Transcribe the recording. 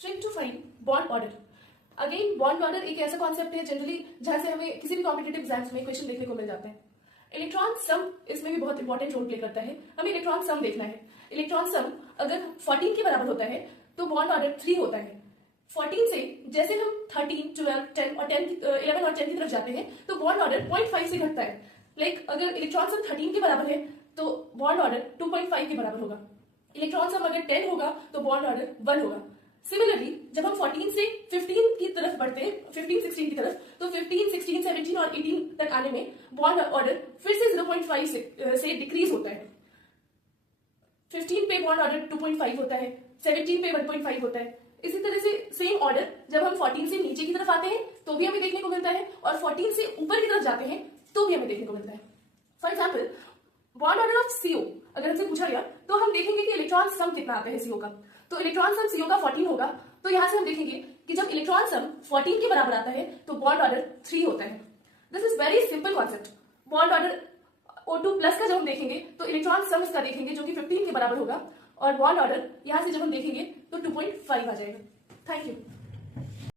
Trick to find bond order. Again bond order एक ऐसा concept है जनरली जहां से हमें किसी भी कॉम्पिटेटिव एग्जाम्स में क्वेश्चन देखने को मिल जाते हैं। इलेक्ट्रॉन सम इसमें भी बहुत इंपॉर्टेंट रोल प्ले करता है। हमें इलेक्ट्रॉन सम देखना है। इलेक्ट्रॉन सम अगर 14 के बराबर होता है तो बॉन्ड ऑर्डर 3 होता है। 14 से जैसे हम 13, 12, 10 और 11 और 10 की तरफ जाते हैं तो बॉन्ड ऑर्डर 0.5 से घटता है। लाइक अगर इलेक्ट्रॉन सम 13 के बराबर है तो बॉन्ड ऑर्डर 2.5 के बराबर होगा। इलेक्ट्रॉन सम अगर 10 होगा तो बॉन्ड ऑर्डर 1 होगा। सिमिलरली जब हम 14 से 15 की तरफ बढ़ते हैं, 15, 16 की तरफ, तो 15, 16, 17 और 18 तक आने में बॉन्ड ऑर्डर फिर से 0.5 से डिक्रीज होता है। 15 पे बॉन्ड ऑर्डर 2.5 होता है, 17 पे 1.5 होता है। इसी तरह से सेम ऑर्डर जब हम 14 से नीचे की तरफ आते हैं तो भी हमें देखने को मिलता है और 14 से ऊपर की तरफ जाते हैं तो भी हमें देखने को मिलता है। For example bond order of CO अगर हमसे पूछा गया तो हम देखेंगे कि इलेक्ट्रॉन सम कितना आता है CO का। तो इलेक्ट्रॉन सम CO का 14 होगा, तो यहां से हम देखेंगे कि जब इलेक्ट्रॉन सम 14 के बराबर आता है तो बॉन्ड ऑर्डर 3 होता है। This is very simple concept. Bond order O2 plus का जब हम देखेंगे तो इलेक्ट्रॉन सम इसका देखेंगे जो कि 15 के बराबर होगा और बॉन्ड ऑर्डर यहां से जब हम देखेंगे तो 2.5 आ जाएगा। Thank you.